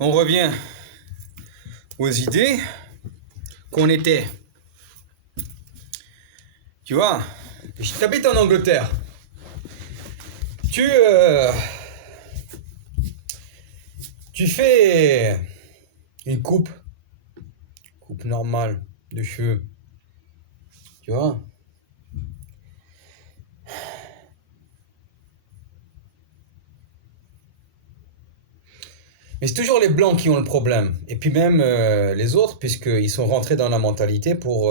On revient aux idées qu'on était. Tu vois, tu habites en Angleterre. Tu, euh, tu fais une coupe normale de cheveux. Tu vois. Mais c'est toujours les blancs qui ont le problème. Et puis même les autres, puisqu'ils sont rentrés dans la mentalité pour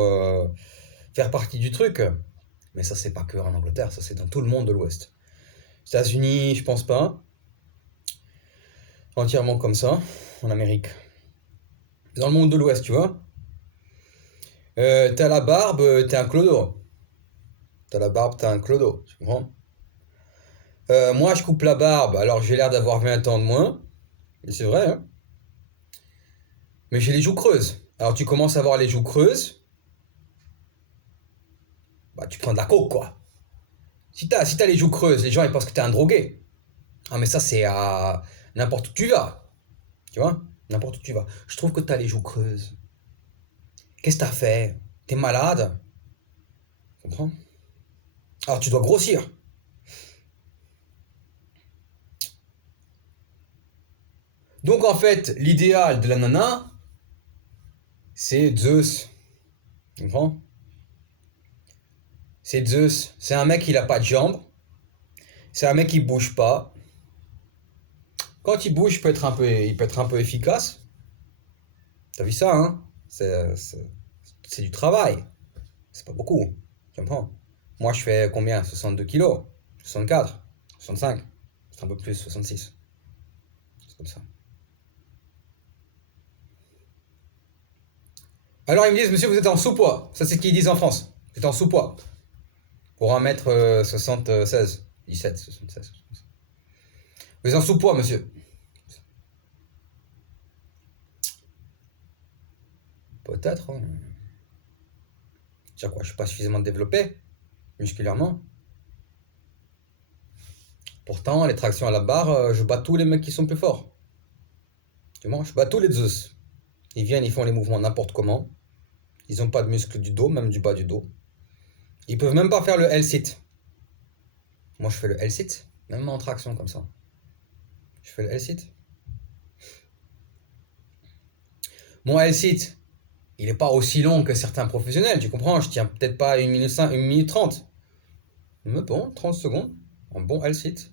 faire partie du truc. Mais ça, c'est pas que en Angleterre, ça c'est dans tout le monde de l'Ouest. États-Unis, je pense pas. Entièrement comme ça, en Amérique. Dans le monde de l'Ouest, tu vois. T'as la barbe, t'es un clodo. T'as la barbe, t'as un clodo, tu comprends? Moi, je coupe la barbe, alors j'ai l'air d'avoir 20 ans de moins. Et c'est vrai, hein. Mais j'ai les joues creuses. Alors tu commences à avoir les joues creuses, bah tu prends de la coke, quoi. Si t'as les joues creuses, les gens ils pensent que t'es un drogué. Ah mais ça c'est à n'importe où tu vas. Tu vois? N'importe où tu vas. Je trouve que t'as les joues creuses. Qu'est-ce que t'as fait? T'es malade? Tu comprends? Alors tu dois grossir. Donc en fait, l'idéal de la nana, c'est Zeus. Tu comprends? C'est Zeus. C'est un mec qui n'a pas de jambes. C'est un mec qui bouge pas. Quand il bouge, il peut être un peu efficace. T'as vu ça, hein? C'est du travail. C'est pas beaucoup. Tu comprends? Moi, je fais combien? 62 kilos? 64? 65? C'est un peu plus, 66. C'est comme ça. Alors, ils me disent, monsieur, vous êtes en sous-poids. Ça, c'est ce qu'ils disent en France. Vous êtes en sous-poids. Pour 1 m 76. 17, 76. Vous êtes en sous-poids, monsieur. Peut-être, hein. C'est-à-dire quoi? Je suis pas suffisamment développé, musculairement. Pourtant, les tractions à la barre, je bats tous les mecs qui sont plus forts. Tu vois, je bats tous les Zeus. Ils viennent, ils font les mouvements n'importe comment. Ils ont pas de muscles du dos, même du bas du dos. Ils peuvent même pas faire le L-sit. Moi, je fais le L-sit, même en traction comme ça. Je fais le L-sit. Mon L-sit, il est pas aussi long que certains professionnels, tu comprends? Je tiens peut-être pas 1 minute 5, 1 minute 30. Mais bon, 30 secondes, un bon L-sit.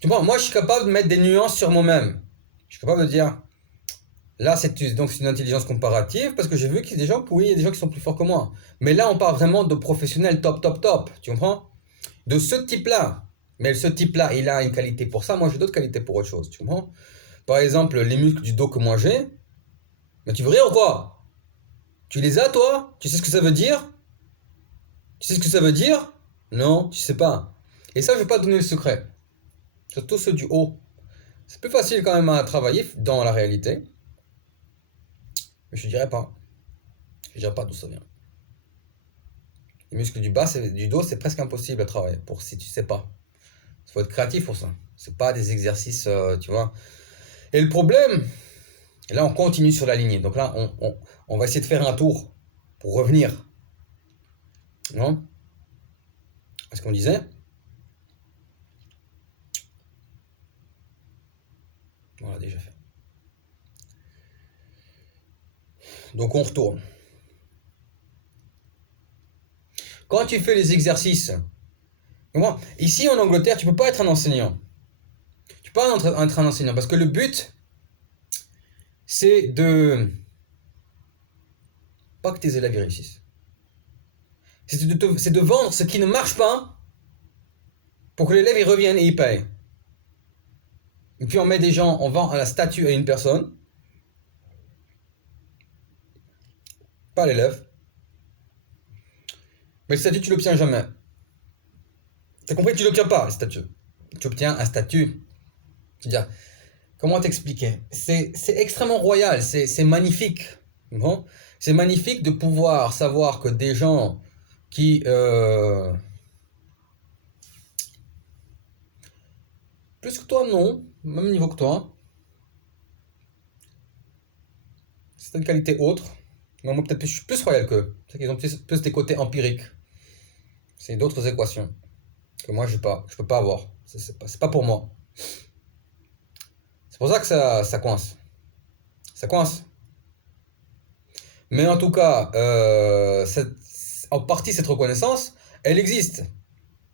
Tu vois, moi, je suis capable de mettre des nuances sur moi-même. Je suis capable de dire, là, c'est une intelligence comparative parce que j'ai vu qu'il y a des gens, oui, il y a des gens qui sont plus forts que moi. Mais là, on parle vraiment de professionnels top, top, top. Tu comprends? De ce type-là. Mais ce type-là, il a une qualité pour ça. Moi, j'ai d'autres qualités pour autre chose. Tu comprends? Par exemple, les muscles du dos que moi j'ai. Mais tu veux rire ou quoi? Tu les as, toi? Tu sais ce que ça veut dire? Tu sais ce que ça veut dire? Non, tu sais pas. Et ça, je vais pas te donner le secret. Surtout ceux du haut. C'est plus facile quand même à travailler dans la réalité. Mais je dirais pas. Je dirais pas d'où ça vient. Les muscles du bas, du dos, c'est presque impossible à travailler pour si tu sais pas. Il faut être créatif pour ça. C'est pas des exercices, tu vois. Et le problème, et là on continue sur la lignée. Donc là, on va essayer de faire un tour pour revenir. Non? À ce qu'on disait. Voilà, déjà fait. Donc on retourne. Quand tu fais les exercices, moi, ici en Angleterre, tu peux pas être un enseignant. Tu peux pas être un enseignant parce que le but, c'est de pas que tes élèves y réussissent. C'est de vendre ce qui ne marche pas pour que l'élève y revienne et y paye. Et puis on met des gens, on vend la statue à une personne, pas l'élève. Mais le statut, tu l'obtiens jamais. T'as compris que tu l'obtiens pas, le statut. Tu obtiens un statut. C'est-à-dire, comment t'expliquer? C'est extrêmement royal, c'est magnifique. Bon, c'est magnifique de pouvoir savoir que des gens qui Plus que toi, non. Même niveau que toi. C'est une qualité autre. Mais moi, peut-être, je suis plus royal qu'eux. C'est qu'ils ont plus des côtés empiriques. C'est d'autres équations que moi, j'ai pas. Je peux pas avoir. C'est pas pour moi. C'est pour ça que ça coince. Ça coince. Mais en tout cas, en partie, cette reconnaissance, elle existe.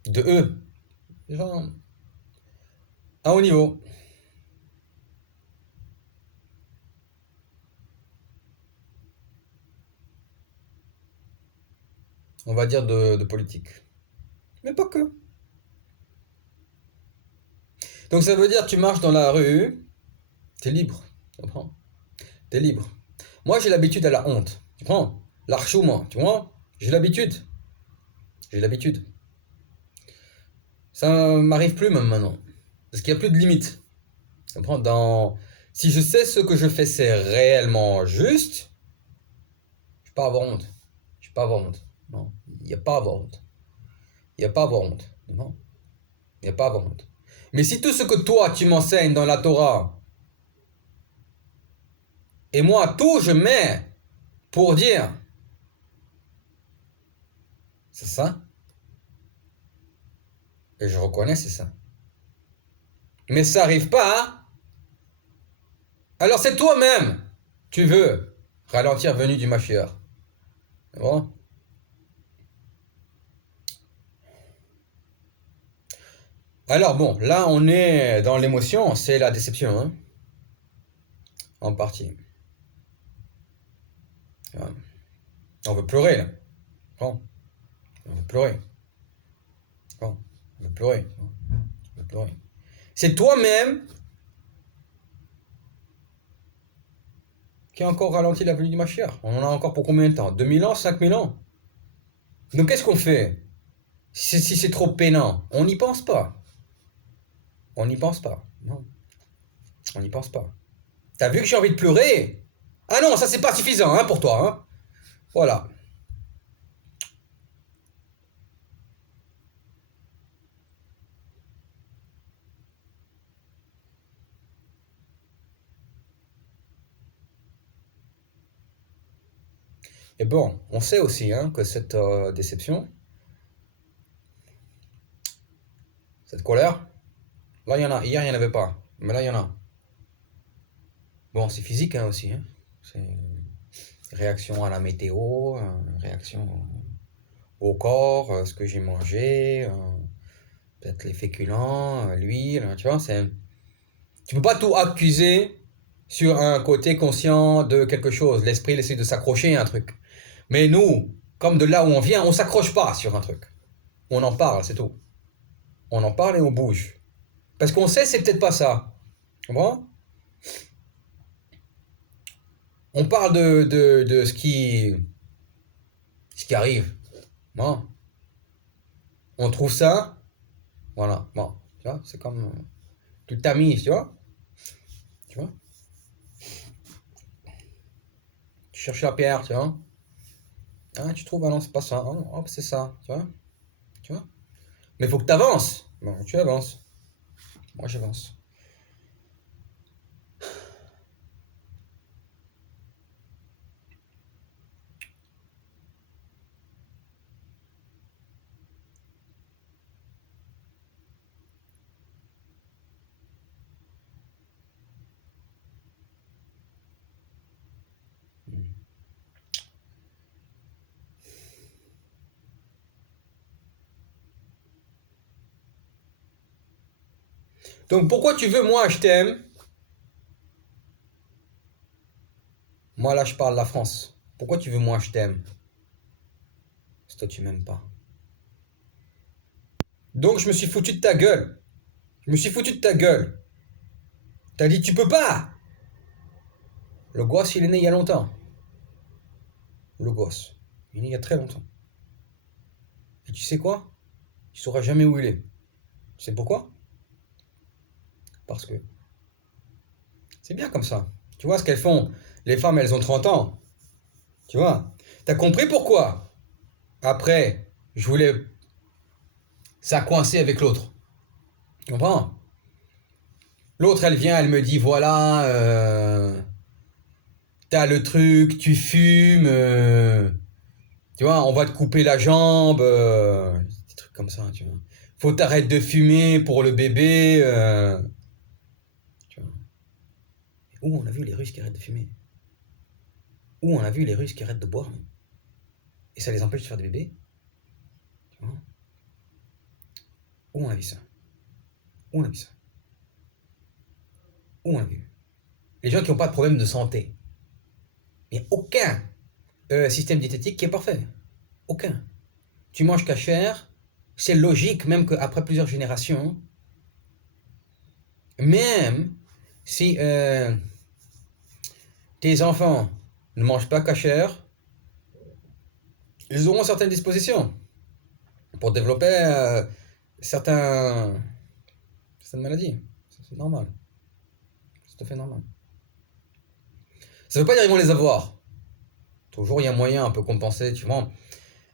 De eux. Des gens à haut niveau. On va dire de politique. Mais pas que. Donc ça veut dire tu marches dans la rue, t'es libre. Tu comprends? T'es libre. Moi j'ai l'habitude à la honte. Tu comprends? L'archou, moi, tu vois? J'ai l'habitude. J'ai l'habitude. Ça m'arrive plus même maintenant. Parce qu'il n'y a plus de limite. Tu comprends? Si je sais ce que je fais c'est réellement juste, je vais pas avoir honte. Je vais pas avoir honte. Non. Il n'y a pas à avoir honte. Il n'y a pas à avoir honte. Non. Il n'y a pas à avoir honte. Mais si tout ce que toi tu m'enseignes dans la Torah, et moi tout je mets pour dire, c'est ça, et je reconnais c'est ça. Mais ça arrive pas, hein? Alors c'est toi-même, tu veux ralentir venue du Mashiach. Bon. Alors bon, là on est dans l'émotion, c'est la déception, hein, en partie. On veut pleurer là. Bon, on veut pleurer. Bon, on veut pleurer. On veut pleurer. C'est toi-même qui a encore ralenti la venue du Mashiach. On en a encore pour combien de temps? 2000 ans? 5000 ans? Donc qu'est-ce qu'on fait? Si c'est trop peinant, on n'y pense pas. On n'y pense pas. Non, on n'y pense pas. T'as vu que j'ai envie de pleurer? Ah non, ça c'est pas suffisant hein, pour toi. Hein. Voilà. Et bon, on sait aussi hein, que cette déception, cette colère, là il y en a. Hier il n'y en avait pas. Mais là il y en a. Bon, c'est physique hein, aussi. Hein. C'est réaction à la météo, réaction au corps, ce que j'ai mangé, peut-être les féculents, l'huile, tu vois, tu peux pas tout accuser sur un côté conscient de quelque chose. L'esprit essaie de s'accrocher à un truc. Mais nous, comme de là où on vient, on s'accroche pas sur un truc. On en parle, c'est tout. On en parle et on bouge. Parce qu'on sait c'est peut-être pas ça. Tu comprends? On parle de ce qui arrive. Bon. On trouve ça. Voilà. Bon. Tu vois, c'est comme tu tamises, tu vois? Tu vois? Tu cherches la pierre, tu vois? Ah, tu trouves, ah non, c'est pas ça. Oh, hop, c'est ça, tu vois? Tu vois? Mais il faut que tu avances. Bon, tu avances. Moi, j'avance. Donc, pourquoi tu veux, moi, je t'aime? Moi, là, je parle de la France. Pourquoi tu veux, moi, je t'aime? Parce que toi, tu m'aimes pas. Donc, je me suis foutu de ta gueule. Je me suis foutu de ta gueule. T'as dit, tu peux pas. Le gosse, il est né il y a longtemps. Le gosse. Il est né il y a très longtemps. Et tu sais quoi? Tu sauras jamais où il est. Tu sais pourquoi? Parce que c'est bien comme ça. Tu vois ce qu'elles font? Les femmes, elles ont 30 ans. Tu vois? T'as compris pourquoi? Après, je voulais ça coincer avec l'autre. Tu comprends? L'autre, elle vient, elle me dit, voilà, t'as le truc, tu fumes, tu vois, on va te couper la jambe, des trucs comme ça, tu vois. Faut t'arrêter de fumer pour le bébé, tu vois. Où on a vu les Russes qui arrêtent de fumer? Où on a vu les Russes qui arrêtent de boire? Et ça les empêche de faire des bébés? Tu vois. Où on a vu ça? Où on a vu ça? Où on a vu? Les gens qui n'ont pas de problème de santé. Il n'y a aucun système diététique qui est parfait. Aucun. Tu manges cachère, c'est logique, même qu'après plusieurs générations, même si tes enfants ne mangent pas cachère, ils auront certaines dispositions pour développer certaines maladies. C'est normal. C'est tout à fait normal. Ça ne veut pas dire qu'ils vont les avoir. Toujours, il y a moyen un peu compenser, tu vois.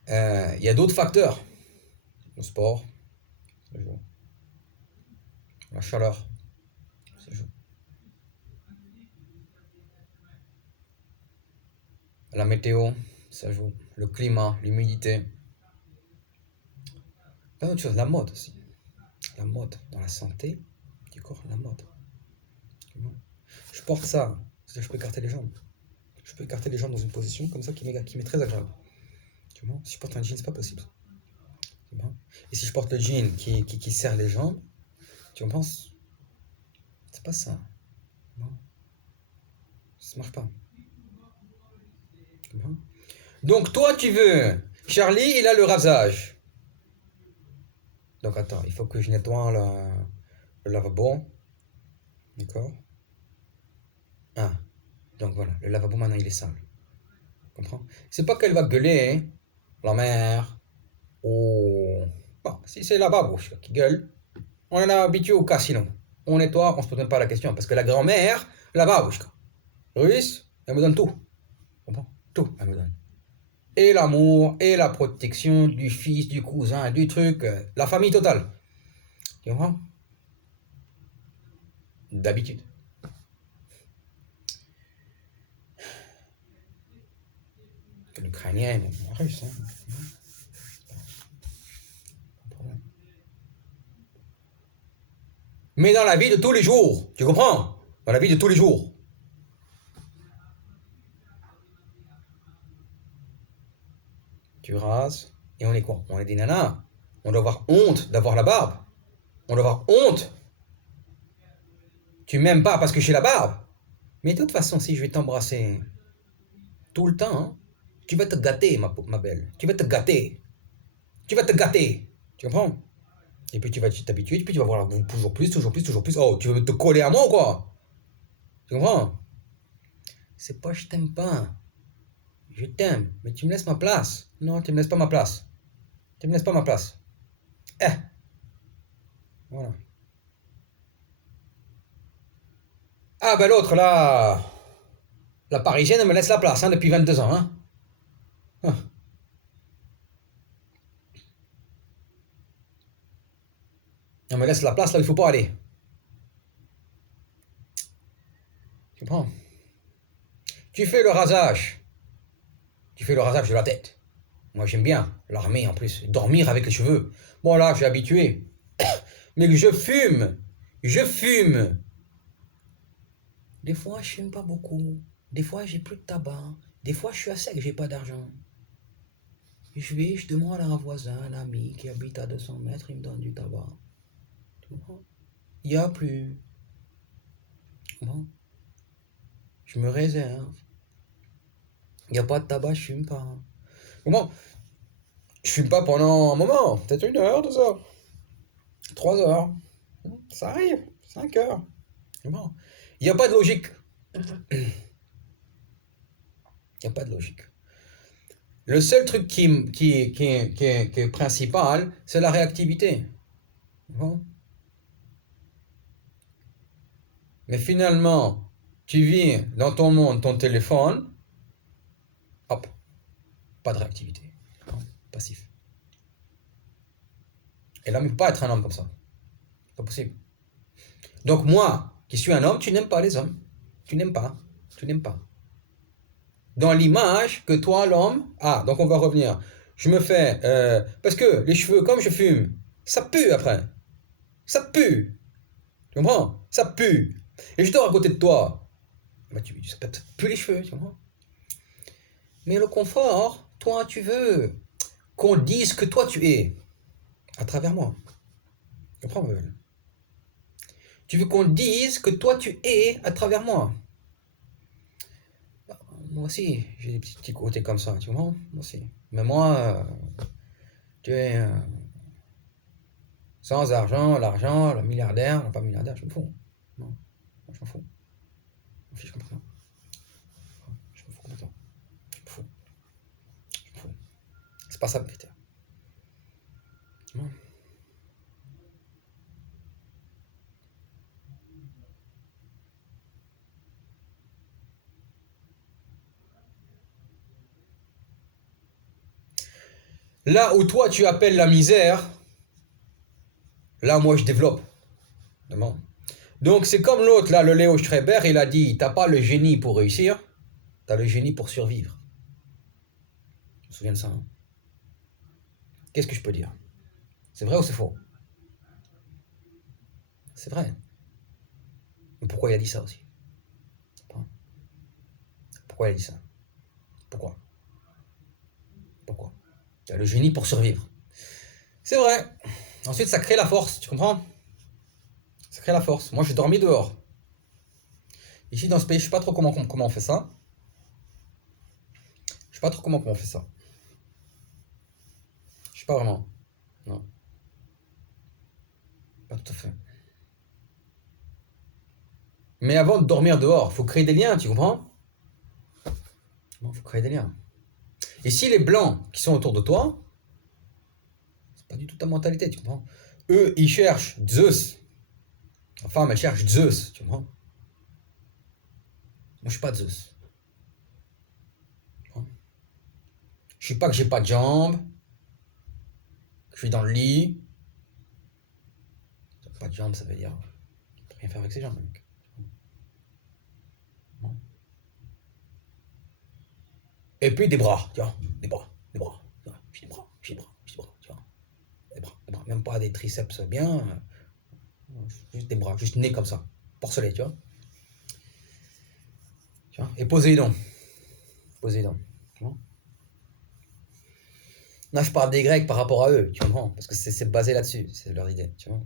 Il y a d'autres facteurs. Le sport, ça joue. La chaleur, ça joue. La météo, ça joue. Le climat, l'humidité. Plein d'autres choses. La mode aussi. La mode dans la santé du corps, la mode. Je porte ça, c'est-à-dire je peux écarter les jambes. Je peux écarter les jambes dans une position comme ça qui m'est très agréable. Tu vois, si je porte un jean, c'est pas possible. Tu vois. Et si je porte le jean qui serre les jambes, tu comprends? C'est pas ça. Non, ça marche pas. Tu comprends? Donc toi tu veux, Charlie il a le rasage. Donc attends, il faut que je nettoie le lavabo. D'accord? Ah, donc voilà, le lavabo maintenant il est sale. Tu comprends? C'est pas qu'elle va gueuler, hein, la mère, ou... Bon, si c'est la babouche qui gueule, on en a habitué au cas sinon. On nettoie, on se pose même pas la question. Parce que la grand-mère, la babouche, Russe, elle me donne tout. Tu comprends? Tout, elle me donne. Et l'amour, et la protection du fils, du cousin, du truc, la famille totale. Tu comprends? D'habitude. L'ukrainienne, la russe, hein. Pas de problème. Mais dans la vie de tous les jours, tu comprends? Dans la vie de tous les jours. Tu rases, et on est quoi? On est des nanas. On doit avoir honte d'avoir la barbe. On doit avoir honte. Tu m'aimes pas parce que j'ai la barbe. Mais de toute façon, si je vais t'embrasser tout le temps, hein, tu vas te gâter, ma belle. Tu vas te gâter. Tu vas te gâter. Tu comprends? Et puis tu vas t'habituer, et puis tu vas voir toujours plus, toujours plus, toujours plus. Oh, tu veux te coller à moi ou quoi? Tu comprends? C'est pas je t'aime pas. Je t'aime, mais tu me laisses ma place. Non, tu me laisses pas ma place. Tu me laisses pas ma place. Eh, voilà. Ah ben l'autre là, la parisienne, elle me laisse la place hein, depuis 22 ans. Hein. Ah, elle me laisse la place là où il faut pas aller. Tu comprends? Tu fais le rasage. Tu fais le rasage de la tête. Moi j'aime bien l'armée en plus. Dormir avec les cheveux. Bon là, je suis habitué. Mais que je fume. Je fume. Des fois, je fume pas beaucoup. Des fois, j'ai plus de tabac. Des fois, je suis à sec, j'ai pas d'argent. Je demande à un voisin, un ami qui habite à 200 mètres, il me donne du tabac. Tu comprends? Il n'y a plus. Bon, je me réserve. Il n'y a pas de tabac, je fume pas. Comment? Je fume pas pendant un moment. Peut-être 1 heure, 2 heures, 3 heures. Ça arrive. 5 heures. Bon. Il n'y a pas de logique. Il n'y a pas de logique. Le seul truc qui est principal, c'est la réactivité. Bon. Mais finalement, tu vis dans ton monde, ton téléphone, hop, pas de réactivité. Passif. Et l'homme ne peut pas être un homme comme ça. C'est pas possible. Donc moi, qui suis un homme, tu n'aimes pas les hommes. Tu n'aimes pas. Tu n'aimes pas. Dans l'image que toi, l'homme... Ah, donc on va revenir. Je me fais... parce que les cheveux, comme je fume, ça pue après. Ça pue. Tu comprends? Ça pue. Et je dors à côté de toi. Bah, ça pue les cheveux, tu comprends? Mais le confort, toi, tu veux qu'on dise que toi, tu es à travers moi. Tu comprends, Pavel? Tu veux qu'on dise que toi, tu es à travers moi. Bah, moi aussi, j'ai des petits côtés comme ça, tu comprends? Moi aussi. Mais moi, tu es sans argent, l'argent, le milliardaire, non pas milliardaire, je me fous. Non, je m'en fous. Je m'en fiche complètement. Je me fous complètement. Je me fous. Je me fous. C'est pas ça le critère. Non. Là où toi tu appelles la misère, là moi je développe. Donc c'est comme l'autre là, le Léo Schreiber, il a dit, t'as pas le génie pour réussir, t'as le génie pour survivre. Je me souviens de ça. Hein. Qu'est-ce que je peux dire? C'est vrai ou c'est faux? C'est vrai. Mais pourquoi il a dit ça aussi? Pourquoi il a dit ça? Pourquoi? Pourquoi? T'as le génie pour survivre. C'est vrai. Ensuite ça crée la force, tu comprends? Ça crée la force. Moi j'ai dormi dehors. Ici dans ce pays, je sais pas trop comment on fait ça. Je sais pas trop comment on fait ça. Je sais pas vraiment. Non. Pas tout à fait. Mais avant de dormir dehors, faut créer des liens, tu comprends? Il faut créer des liens. Et si les blancs qui sont autour de toi, c'est pas du tout ta mentalité, tu comprends? Eux, ils cherchent Zeus. La femme, elle cherche Zeus, tu comprends? Moi, je suis pas Zeus. Je suis pas que j'ai pas de jambes, que je suis dans le lit. Pas de jambes, ça veut dire qu'il peut rien faire avec ses jambes, mec. Et puis des bras, tu vois, des bras, des bras. J'ai des bras, j'ai des bras, j'ai des bras, tu vois. Des bras. Même pas des triceps bien, juste des bras, juste nez comme ça, porcelet, tu vois. Tu vois. Et Poséidon. Poséidon. Tu vois. Là, je parle des Grecs par rapport à eux, tu comprends? Parce que c'est basé là-dessus, c'est leur idée, tu vois.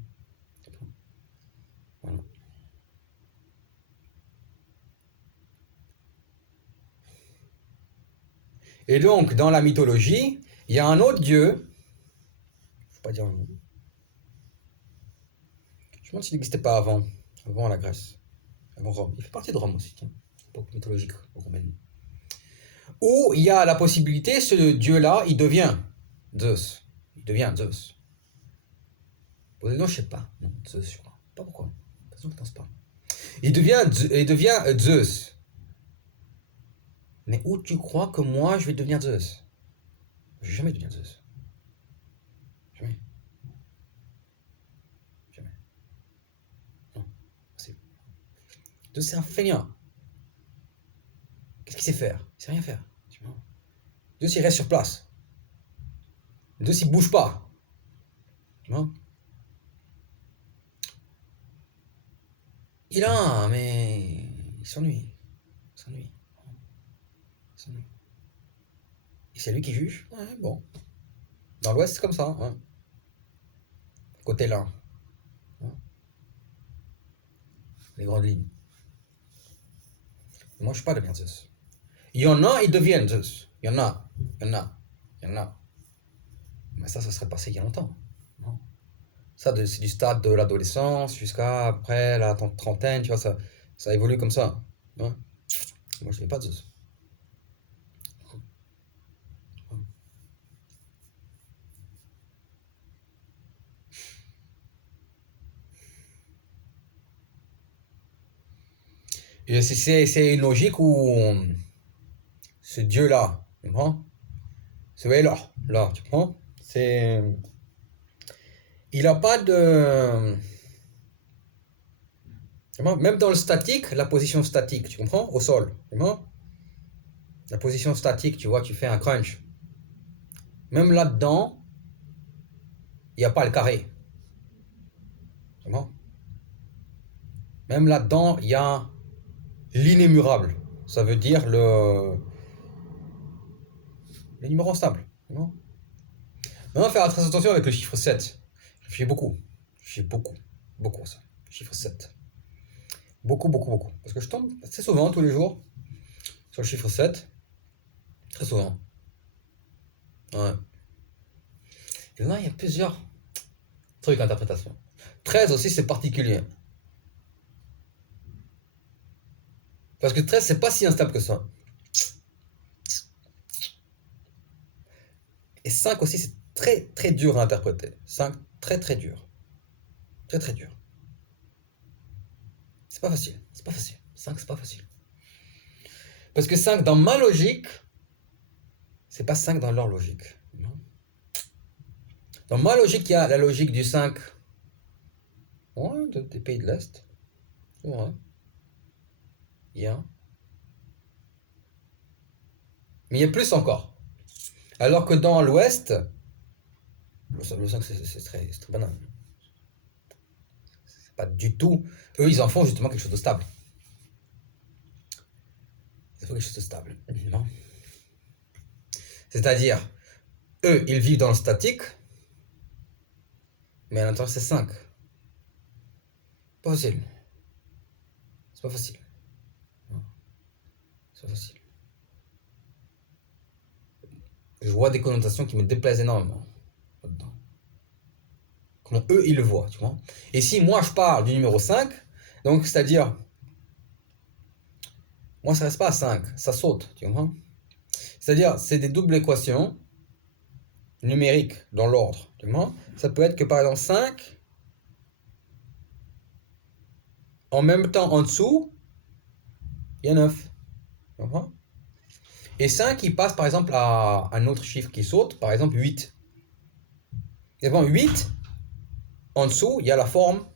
Voilà. Et donc, dans la mythologie, il y a un autre dieu, faut pas dire le nom. Je me demande s'il n'existait pas avant la Grèce, avant Rome. Il fait partie de Rome aussi, tiens, époque mythologique romaine. Où il y a la possibilité, ce dieu-là, il devient Zeus. Il devient Zeus. Poséidon, je sais pas. Non, Zeus, je crois. Pas pourquoi. Poséidon, je pense pas. Il devient Zeus. Mais où tu crois que moi, je vais devenir Zeus? Je vais jamais devenir Zeus. Jamais. Jamais. Non, c'est... Zeus, c'est un feignant. Qu'est-ce qu'il sait faire? Il sait rien faire. Zeus, il reste sur place. Zeus, il bouge pas. Tu vois? Il a, mais il s'ennuie. Il s'ennuie. Il s'ennuie. Et c'est lui qui juge? Ouais, bon. Dans l'Ouest, c'est comme ça. Hein. Côté là. Hein. Les grandes lignes. Moi, je ne suis pas devenir Zeus. Il y en a, ils deviennent Zeus. Il y en a. Il y en a. Il y en a. Mais ça serait passé il y a longtemps. Non. Ça, c'est du stade de l'adolescence jusqu'à après la trentaine, tu vois, ça évolue comme ça. Ouais. Moi, je ne vais pas de Zeus. Et c'est une logique où ce Dieu-là, tu comprends? Ce là, tu comprends? C'est... Il n'a pas de... Même dans le statique, la position statique, tu comprends? Au sol. La position statique, tu vois, tu fais un crunch. Même là-dedans, il n'y a pas le carré. Même là-dedans, il y a l'inémurable. Ça veut dire les numéros stables. Maintenant, faire très attention avec le chiffre 7. Je fais beaucoup. Je fais beaucoup. Beaucoup ça. Chiffre 7. Beaucoup, beaucoup, beaucoup. Parce que je tombe assez souvent, tous les jours, sur le chiffre 7. Très souvent. Ouais. Et là, il y a plusieurs trucs d'interprétation. 13 aussi, c'est particulier. Parce que 13, c'est pas si instable que ça. Et 5 aussi, c'est très, très dur à interpréter. 5, très, très dur. Très, très dur. C'est pas facile. C'est pas facile. 5, c'est pas facile. Parce que 5, dans ma logique, c'est pas 5 dans leur logique. Dans ma logique, il y a la logique du 5. Ouais, des pays de l'Est. C'est vrai. Il y a. Mais il y a plus encore. Alors que dans l'Ouest, le 5, c'est très banal. C'est pas du tout. Eux, ils en font justement quelque chose de stable. Ils en font quelque chose de stable. C'est-à-dire, eux, ils vivent dans le statique, mais à l'intérieur, c'est 5. Pas facile. C'est pas facile. C'est pas facile. Je vois des connotations qui me déplaisent énormément là-dedans. Comment eux, ils le voient, tu vois. Et si moi, je parle du numéro 5, donc, c'est-à-dire, moi, ça reste pas à 5, ça saute, tu vois. C'est-à-dire, c'est des doubles équations numériques dans l'ordre, tu vois. Ça peut être que, par exemple, 5, en même temps, en dessous, il y a 9. Tu vois. Et 5, il passe, par exemple, à un autre chiffre qui saute, par exemple, 8. Et bon, 8, en dessous, il y a la forme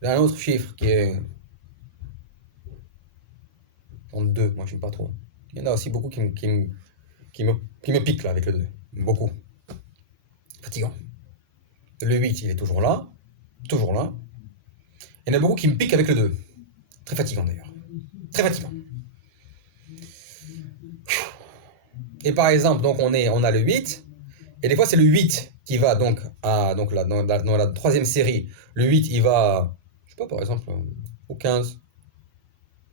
d'un autre chiffre qui est en 2. Moi, je n'aime pas trop. Il y en a aussi beaucoup qui me piquent là avec le 2. Beaucoup. Fatigant. Le 8, il est toujours là. Toujours là. Il y en a beaucoup qui me piquent avec le 2. Très fatigant d'ailleurs. Très fatigant. Et par exemple, donc on a le 8. Et des fois, c'est le 8 qui va donc dans la troisième série. Le 8, il va, je sais pas, par exemple, au 15.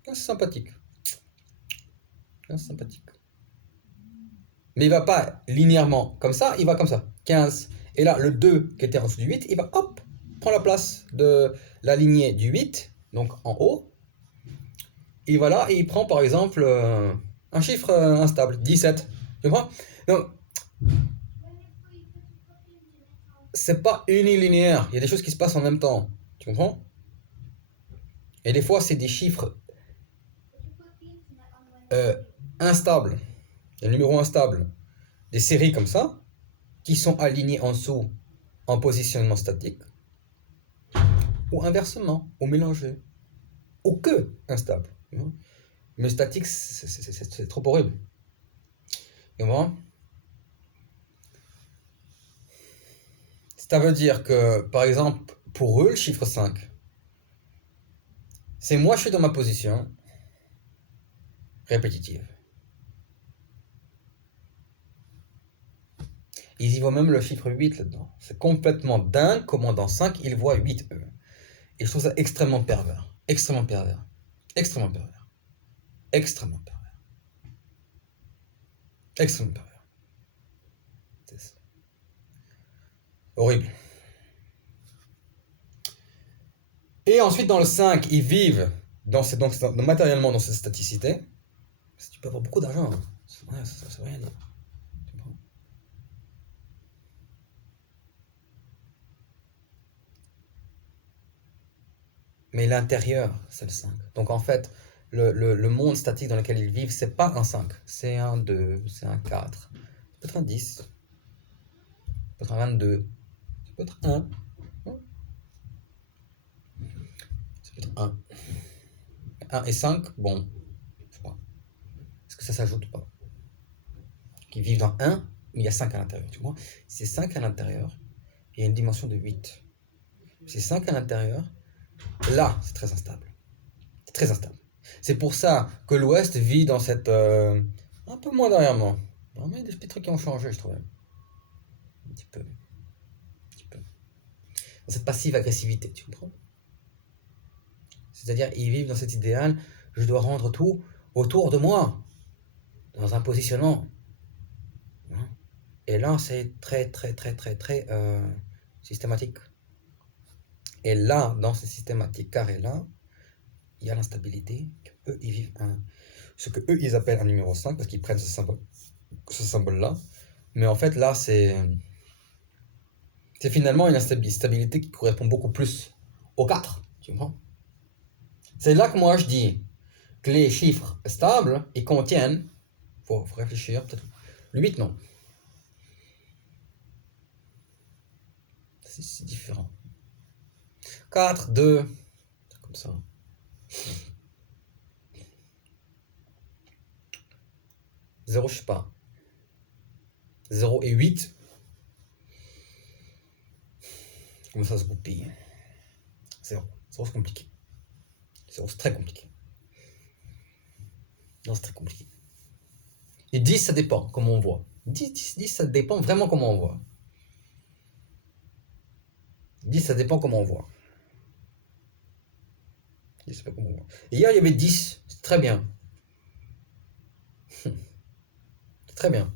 15, c'est sympathique. 15, c'est sympathique. Mais il va pas linéairement comme ça, il va comme ça. 15. Et là, le 2 qui était en dessous du 8, il va hop, prendre la place de la lignée du 8, donc en haut. Et voilà, et il prend par exemple un chiffre instable, 17. Tu comprends? Donc, c'est pas unilinéaire. Il y a des choses qui se passent en même temps. Tu comprends? Et des fois, c'est des chiffres euh, instables, des numéros instables, des séries comme ça, qui sont alignés en dessous en positionnement statique, ou inversement, ou mélangés, ou que instable. Mais statique, c'est trop horrible. Et moi, ça veut dire que, par exemple, pour eux, le chiffre 5, c'est moi, je suis dans ma position répétitive. Ils y voient même le chiffre 8 là-dedans. C'est complètement dingue comment dans 5, ils voient 8, eux. Et je trouve ça extrêmement pervers. Extrêmement pervers. Extrêmement pervers. Extrêmement pervers. Extrêmement pervers. C'est horrible. Et ensuite, dans le 5, ils vivent matériellement dans cette staticité. Parce que tu peux avoir beaucoup d'argent. Hein. Ça veut rien dire. Mais l'intérieur, c'est le 5. Donc en fait, le monde statique dans lequel ils vivent, c'est pas un 5. C'est un 2, c'est un 4. Ça peut être un 10. Ça peut être un 22. Ça peut être un. 1. 1 et 5, bon, je sais pas. Est-ce que ça s'ajoute ou pas? Qui vivent dans 1, mais il y a 5 à l'intérieur, tu vois. C'est 5 à l'intérieur, il y a une dimension de 8. C'est 5 à l'intérieur, là, c'est très instable. C'est très instable. C'est pour ça que l'Ouest vit dans cette... un peu moins derrière moi. Vraiment, il y a des petits trucs qui ont changé, je trouve. Un petit peu. Un petit peu. Dans cette passive agressivité, tu comprends? C'est-à-dire, ils vivent dans cet idéal, je dois rendre tout autour de moi, dans un positionnement. Hein. Et là, c'est très, très, très, très, très systématique. Et là, dans ces systématiques carrés-là, il y a l'instabilité, qu'eux, ils vivent ce que eux, ils appellent un numéro 5, parce qu'ils prennent ce symbole-là. Mais en fait, là, c'est finalement une instabilité qui correspond beaucoup plus au 4, tu comprends? C'est là que moi, je dis que les chiffres stables, ils contiennent, faut réfléchir, peut-être, le 8, non. C'est différent. 4, 2, comme ça. 0, je sais pas. 0 et 8. Comment ça se goupille? 0. 0, c'est compliqué. 0, c'est très compliqué. Non, c'est très compliqué. Et 10, ça dépend, comment on voit. 10, ça dépend vraiment comment on voit. 10, ça dépend comment on voit. 10, ça dépend comment on voit. Et hier, il y avait 10. C'est très bien. C'est très bien.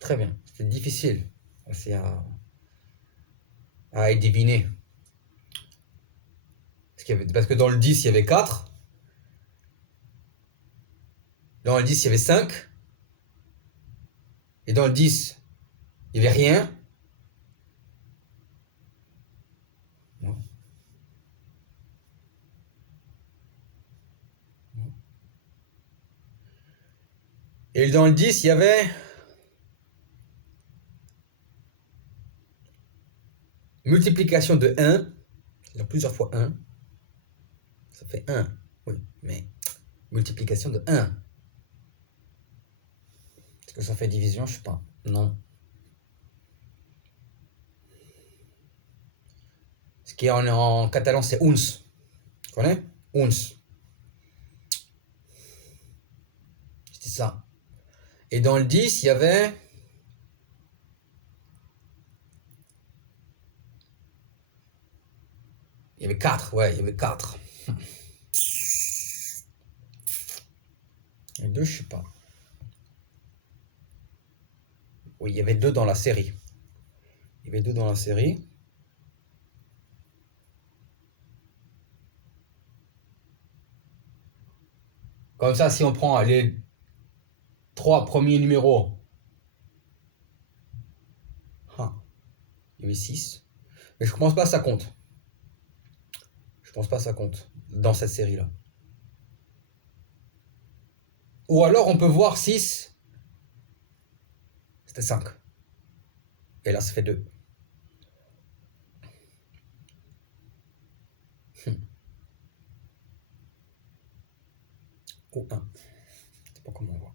Très bien. C'était difficile aussi à deviner. Parce que dans le 10, il y avait 4. Dans le 10, il y avait 5. Et dans le 10, il n'y avait rien. Non. Non. Et dans le 10, il y avait multiplication de 1. C'est-à-dire plusieurs fois 1. Ça fait 1. Oui, mais multiplication de 1. Est-ce que ça fait division? Je sais pas. Non. Ce qui est en catalan, c'est uns. Tu connais? Uns. C'était ça. Et dans le 10, il y avait... Il y avait 4, ouais, il y avait 4. Et 2, je sais pas. Oui, il y avait 2 dans la série. Il y avait 2 dans la série. Comme ça, si on prend les 3 premiers numéros. Ah, il y avait 6. Mais je pense pas que ça compte. Je pense pas que ça compte dans cette série-là. Ou alors on peut voir 6. C'était 5. Et là, ça fait 2. Ou 1. Je sais pas comment on voit.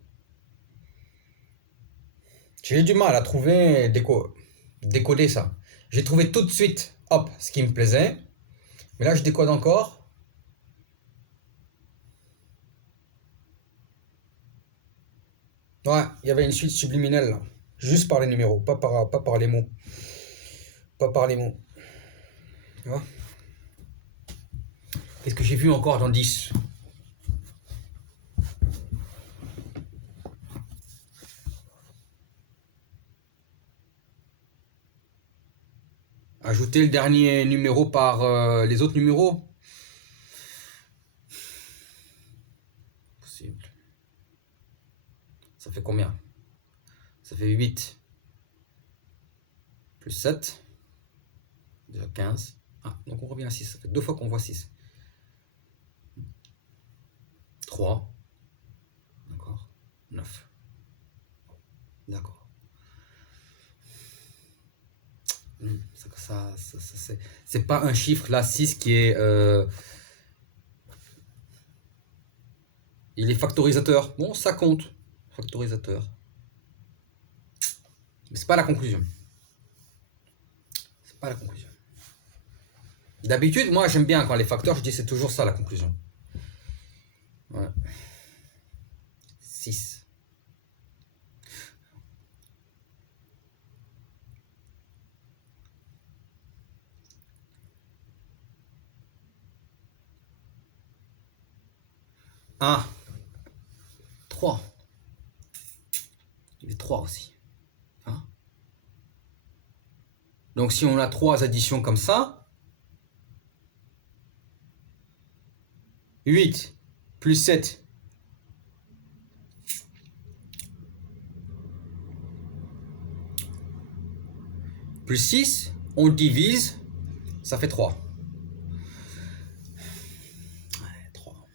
J'ai eu du mal à trouver, décoder ça. J'ai trouvé tout de suite, hop, ce qui me plaisait. Mais là, je décode encore. Ouais, il y avait une suite subliminale là. Juste par les numéros, pas par les mots. Pas par les mots. Tu vois? Qu'est-ce que j'ai vu encore dans 10? Ajouter le dernier numéro par les autres numéros? Possible. Ça fait combien? Ça fait 8. Plus 7. Déjà 15. Ah, donc on revient à 6. Ça fait 2 fois qu'on voit 6. 3. D'accord. 9. D'accord. c'est pas un chiffre, là, 6 qui est... il est factorisateur. Bon, ça compte. Factorisateur. Mais c'est pas la conclusion. C'est pas la conclusion. D'habitude, moi, j'aime bien quand les facteurs, je dis c'est toujours ça la conclusion. Ouais. 6. Un. 3. Il est 3 aussi. Hein? Donc si on a 3 additions comme ça, 8 plus 7. Plus 6, on divise, ça fait 3. Ouais, 3.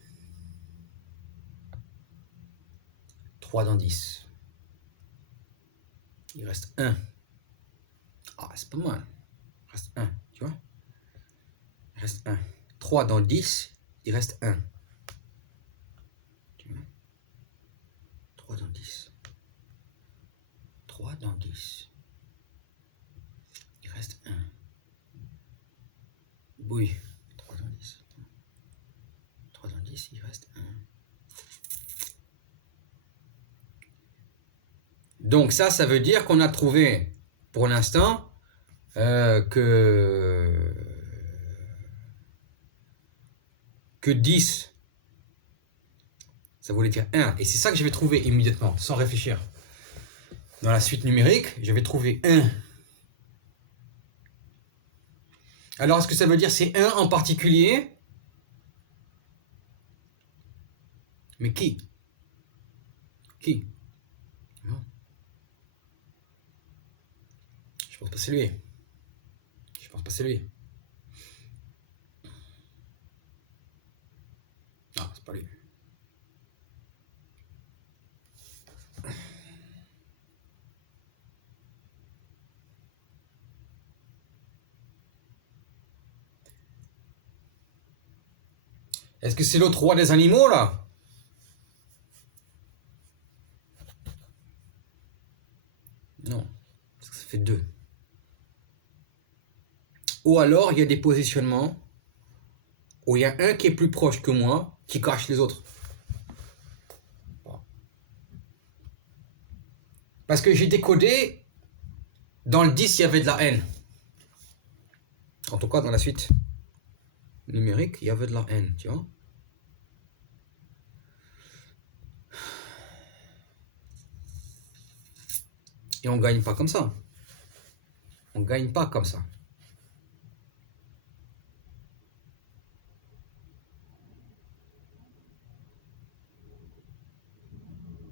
3 dans 10. Il reste 1. Ah, c'est pas mal. Il reste 1, tu vois. Il reste 1. 3 dans 10, il reste 1. Tu vois. 3 dans 10. 3 dans 10. Il reste 1. Oui. 3 dans 10. 3 dans 10, il reste 1. Donc ça veut dire qu'on a trouvé, pour l'instant, que 10, ça voulait dire 1. Et c'est ça que je vais trouver immédiatement, sans réfléchir. Dans la suite numérique, je vais trouver 1. Alors, est-ce que ça veut dire c'est 1 en particulier? Mais qui? Qui? Je pense pas que c'est lui. Je pense pas que c'est lui. Non, c'est pas lui. Est-ce que c'est l'autre roi des animaux, là? Non, parce que ça fait 2. Ou alors, il y a des positionnements où il y a un qui est plus proche que moi, qui cache les autres. Parce que j'ai décodé, dans le 10, il y avait de la haine. En tout cas, dans la suite numérique, il y avait de la haine, tu vois. Et on gagne pas comme ça. On gagne pas comme ça.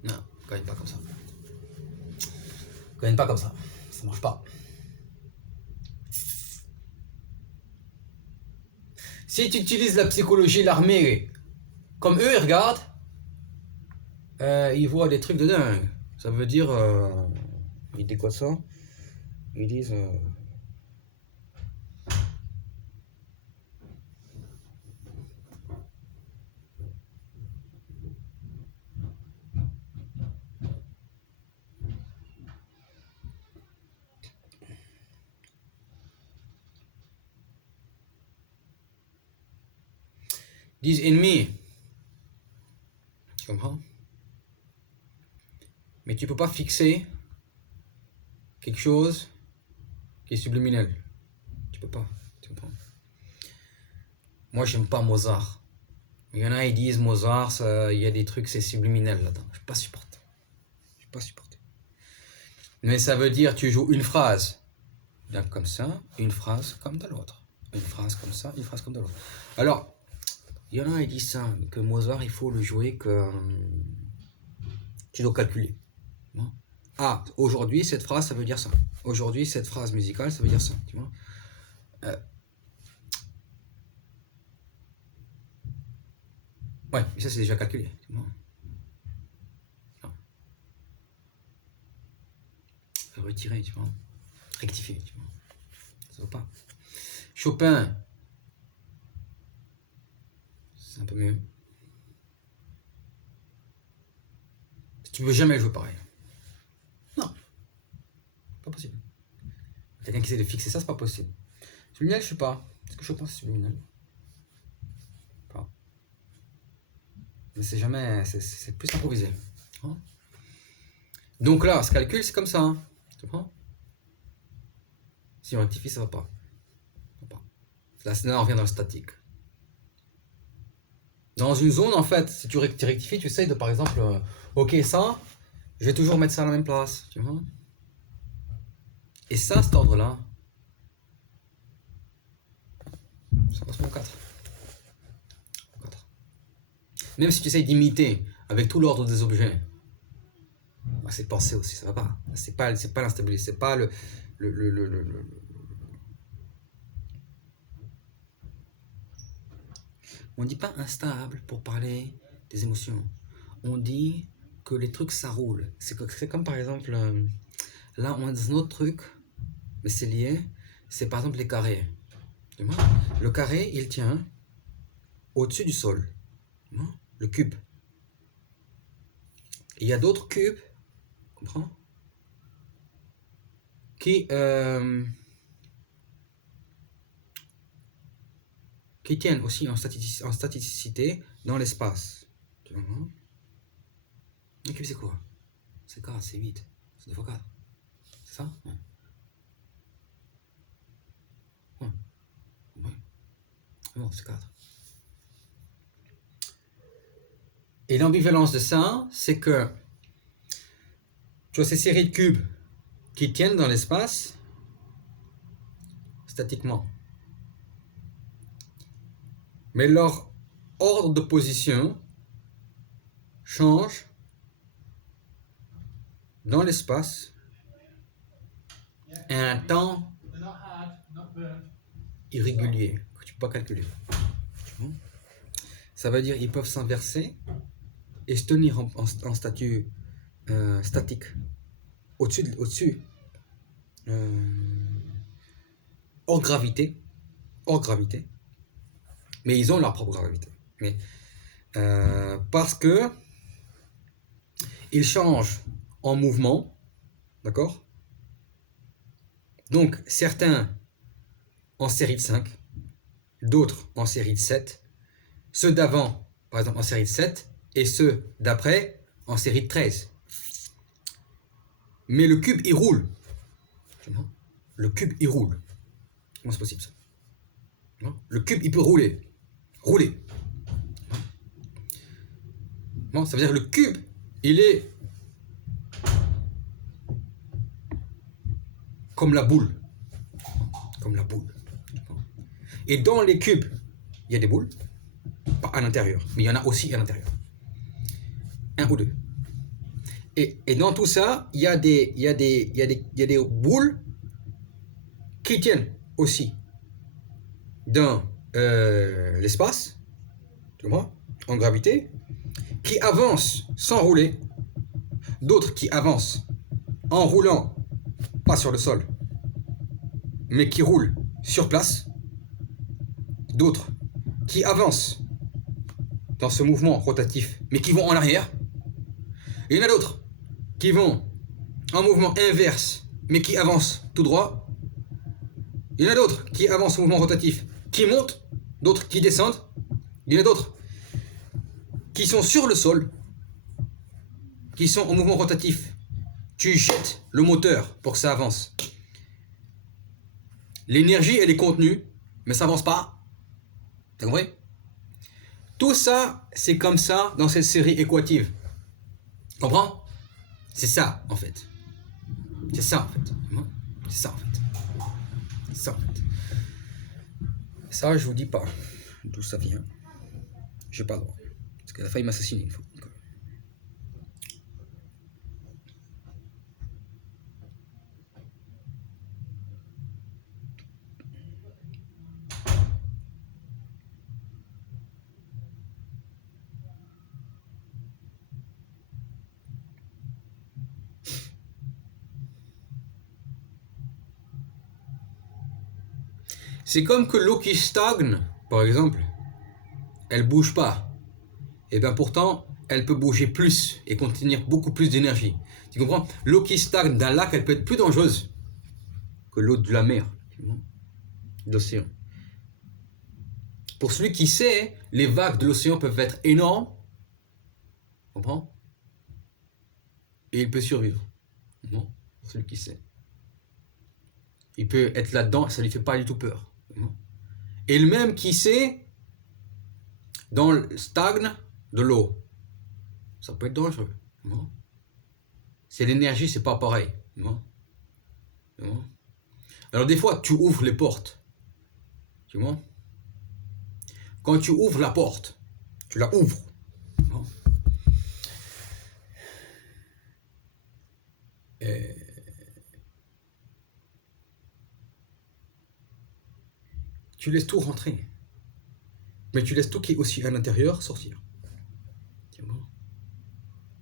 Non, on gagne pas comme ça. On gagne pas comme ça. Ça marche pas. Si tu utilises la psychologie, l'armée, comme eux, ils regardent, ils voient des trucs de dingue. Ça veut dire... ils décodent ça. Ils disent... disent ennemi. Tu comprends? Mais tu peux pas fixer quelque chose qui est subliminal. Tu peux pas. Tu comprends? Moi, j'aime pas Mozart. Il y en a, ils disent Mozart, il y a des trucs, c'est subliminal là-dedans. Je peux pas supporter. Je peux pas supporter. Mais ça veut dire, tu joues une phrase. Donc comme ça, une phrase comme de l'autre. Une phrase comme ça, une phrase comme de l'autre. Alors, il y en a, ils disent ça, que Mozart, il faut le jouer que tu dois calculer. Non? Ah, aujourd'hui, cette phrase, ça veut dire ça. Aujourd'hui, cette phrase musicale, ça veut dire ça. Tu vois? Ouais, mais ça, c'est déjà calculé. Tu vois? Non. Retirer, tu vois. Rectifier, tu vois. Ça va pas. Chopin, c'est un peu mieux. Tu peux jamais jouer pareil. Non, pas possible. Quelqu'un qui essaie de fixer ça, c'est pas possible. Subliminal, je sais pas. Est-ce que Chopin c'est subliminal? Pas. Mais c'est jamais. C'est plus improvisé. Hein. Donc là, ce calcul, c'est comme ça. Hein. Tu comprends? Si on rectifie, ça va pas. Ça va pas. Là, on revient dans le statique. Dans une zone, en fait, si tu rectifies, tu essayes de, par exemple, ok, ça, je vais toujours mettre ça à la même place. Tu vois? Et ça, cet ordre-là, ça correspond au 4. Même si tu essayes d'imiter avec tout l'ordre des objets, bah, c'est pensé aussi, ça va pas. C'est pas l'instabilité, c'est pas le On dit pas instable pour parler des émotions. On dit que les trucs ça roule. C'est comme par exemple, là on a un autre truc, mais c'est lié. C'est par exemple les carrés. Tu vois? Le carré, il tient au-dessus du sol. Tu vois? Le cube. Il y a d'autres cubes, comprends? Qui tiennent aussi en staticité dans l'espace. Tu vois? Un cube c'est quoi? C'est 4, c'est 8, c'est 2 fois 4. C'est ça? Ouais. Ouais. Ouais. Non, c'est 4. Et l'ambivalence de ça, c'est que tu as ces séries de cubes qui tiennent dans l'espace statiquement. Mais leur ordre de position change dans l'espace à un temps irrégulier que tu ne peux pas calculer. Ça veut dire qu'ils peuvent s'inverser et se tenir en statut statique au-dessus hors gravité, mais ils ont leur propre gravité. Mais parce que ils changent en mouvement, d'accord? Donc certains en série de 5, d'autres en série de 7, ceux d'avant, par exemple, en série de 7, et ceux d'après en série de 13. Mais le cube, il roule. Le cube, il roule. Comment c'est possible ça? Le cube, il peut rouler. Rouler. Bon, ça veut dire que le cube, il est comme la boule. Comme la boule. Et dans les cubes, il y a des boules. Pas à l'intérieur, mais il y en a aussi à l'intérieur. Un ou deux. Et dans tout ça, il y a des boules qui tiennent aussi dans l'espace, tu vois, en gravité, qui avancent sans rouler, d'autres qui avancent en roulant, pas sur le sol, mais qui roulent sur place, d'autres qui avancent dans ce mouvement rotatif, mais qui vont en arrière. Et il y en a d'autres qui vont en mouvement inverse, mais qui avancent tout droit. Il y en a d'autres qui avancent en mouvement rotatif, qui montent, d'autres qui descendent. Il y en a d'autres qui sont sur le sol, qui sont en mouvement rotatif. Tu jettes le moteur pour que ça avance. L'énergie, elle est contenue, mais ça avance pas. T'as compris? Tout ça, c'est comme ça dans cette série équative. Comprends? C'est ça, en fait. C'est ça, en fait. C'est ça, en fait. C'est ça, en fait. Ça, je vous dis pas d'où ça vient. J'ai pas le droit. Parce qu'elle a failli m'assassiner une fois. C'est comme que l'eau qui stagne, par exemple, elle bouge pas. Et bien pourtant, elle peut bouger plus et contenir beaucoup plus d'énergie. Tu comprends? L'eau qui stagne d'un lac, elle peut être plus dangereuse que l'eau de la mer, de l'océan. Pour celui qui sait, les vagues de l'océan peuvent être énormes. Tu comprends? Et il peut survivre. Pour celui qui sait. Il peut être là-dedans, ça ne lui fait pas du tout peur. Et le même qui sait, dans le stagne de l'eau, ça peut être dangereux. C'est l'énergie, c'est pas pareil. Alors des fois, tu ouvres les portes. Tu vois? Quand tu ouvres la porte, tu la ouvres. Et tu laisses tout rentrer. Mais tu laisses tout qui est aussi à l'intérieur sortir. Tu vois?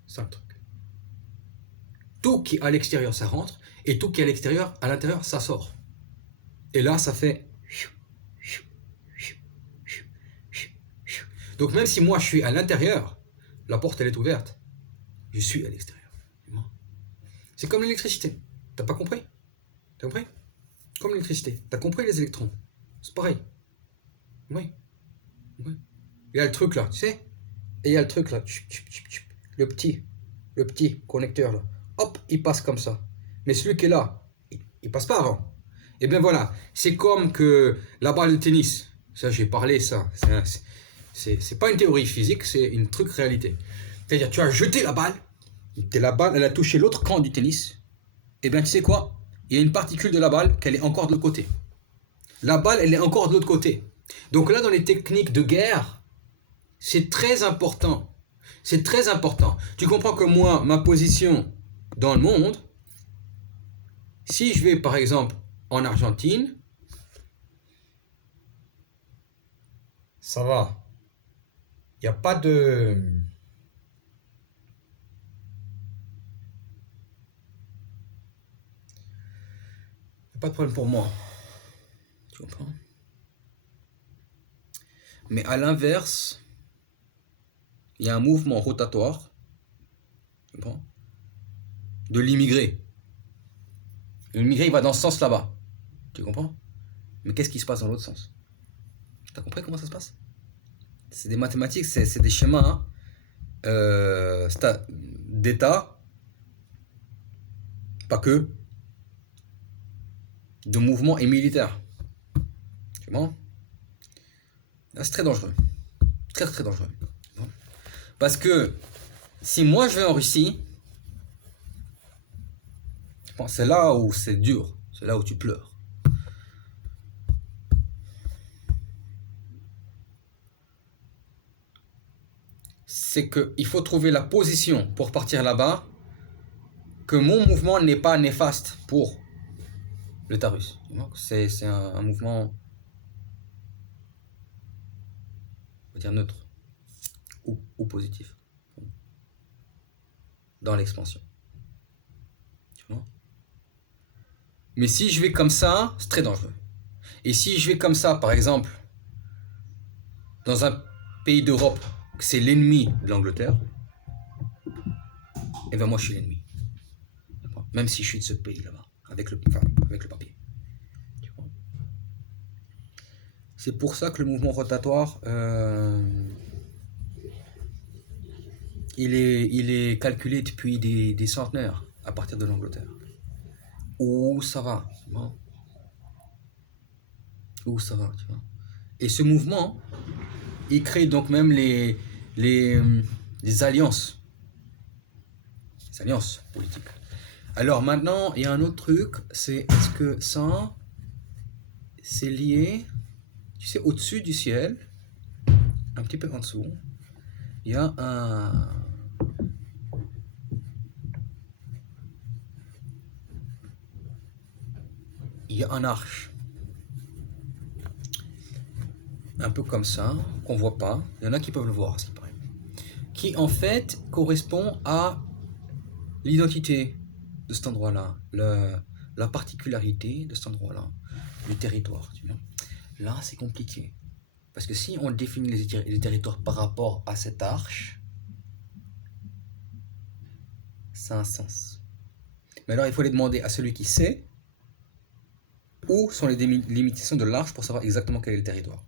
C'est un truc. Tout qui est à l'extérieur, ça rentre. Et tout qui est à l'extérieur, à l'intérieur, ça sort. Et là, ça fait... Donc même si moi, je suis à l'intérieur, la porte, elle est ouverte. Je suis à l'extérieur. C'est comme l'électricité. T'as pas compris? T'as compris? Comme l'électricité. T'as compris les électrons? C'est pareil. Oui. Il y a le truc là, tu sais? Et il y a le truc là. Le petit connecteur là. Hop, il passe comme ça. Mais celui qui est là, il passe pas avant. Et bien voilà. C'est comme que la balle de tennis. Ça, j'ai parlé, ça. C'est pas une théorie physique, c'est une truc réalité. C'est-à-dire, tu as jeté la balle. La balle, elle a touché l'autre camp du tennis. Et bien, tu sais quoi? Il y a une particule de la balle qu'elle est encore de l'autre côté. La balle, elle est encore de l'autre côté. Donc là, dans les techniques de guerre, c'est très important. C'est très important. Tu comprends que moi, ma position dans le monde, si je vais par exemple en Argentine, ça va. Il n'y a pas de... Pas de problème pour moi. Tu comprends? Mais à l'inverse, il y a un mouvement rotatoire, tu comprends, de l'immigré. L'immigré, il va dans ce sens là-bas. Tu comprends? Mais qu'est-ce qui se passe dans l'autre sens? T'as compris comment ça se passe? C'est des mathématiques, c'est des schémas d'état, pas que, de mouvement et militaire. Tu vois? C'est très dangereux. Très très dangereux. Parce que si moi je vais en Russie, c'est là où c'est dur. C'est là où tu pleures. C'est qu'il faut trouver la position pour partir là-bas, que mon mouvement n'est pas néfaste pour l'État russe. C'est un mouvement, on va dire neutre ou positif dans l'expansion. Mais si je vais comme ça, c'est très dangereux. Et si je vais comme ça, par exemple, dans un pays d'Europe, c'est l'ennemi de l'Angleterre, et bien moi je suis l'ennemi. Même si je suis de ce pays là-bas, avec le papier. C'est pour ça que le mouvement rotatoire, il est calculé depuis des centenaires à partir de l'Angleterre. Où ça va, bon. Où ça va, tu vois. Et ce mouvement, il crée donc même les alliances. Les alliances politiques. Alors maintenant, il y a un autre truc, c'est est-ce que ça, c'est lié, tu sais, au-dessus du ciel, un petit peu en dessous, il y a un arche. Un peu comme ça, qu'on voit pas. Il y en a qui peuvent le voir, ce qui paraît. Qui en fait correspond à l'identité de cet endroit-là, la particularité de cet endroit-là, du territoire. Tu vois. Là, c'est compliqué. Parce que si on définit les territoires par rapport à cette arche, ça a un sens. Mais alors, il faut les demander à celui qui sait où sont les limitations de l'arche pour savoir exactement quel est le territoire.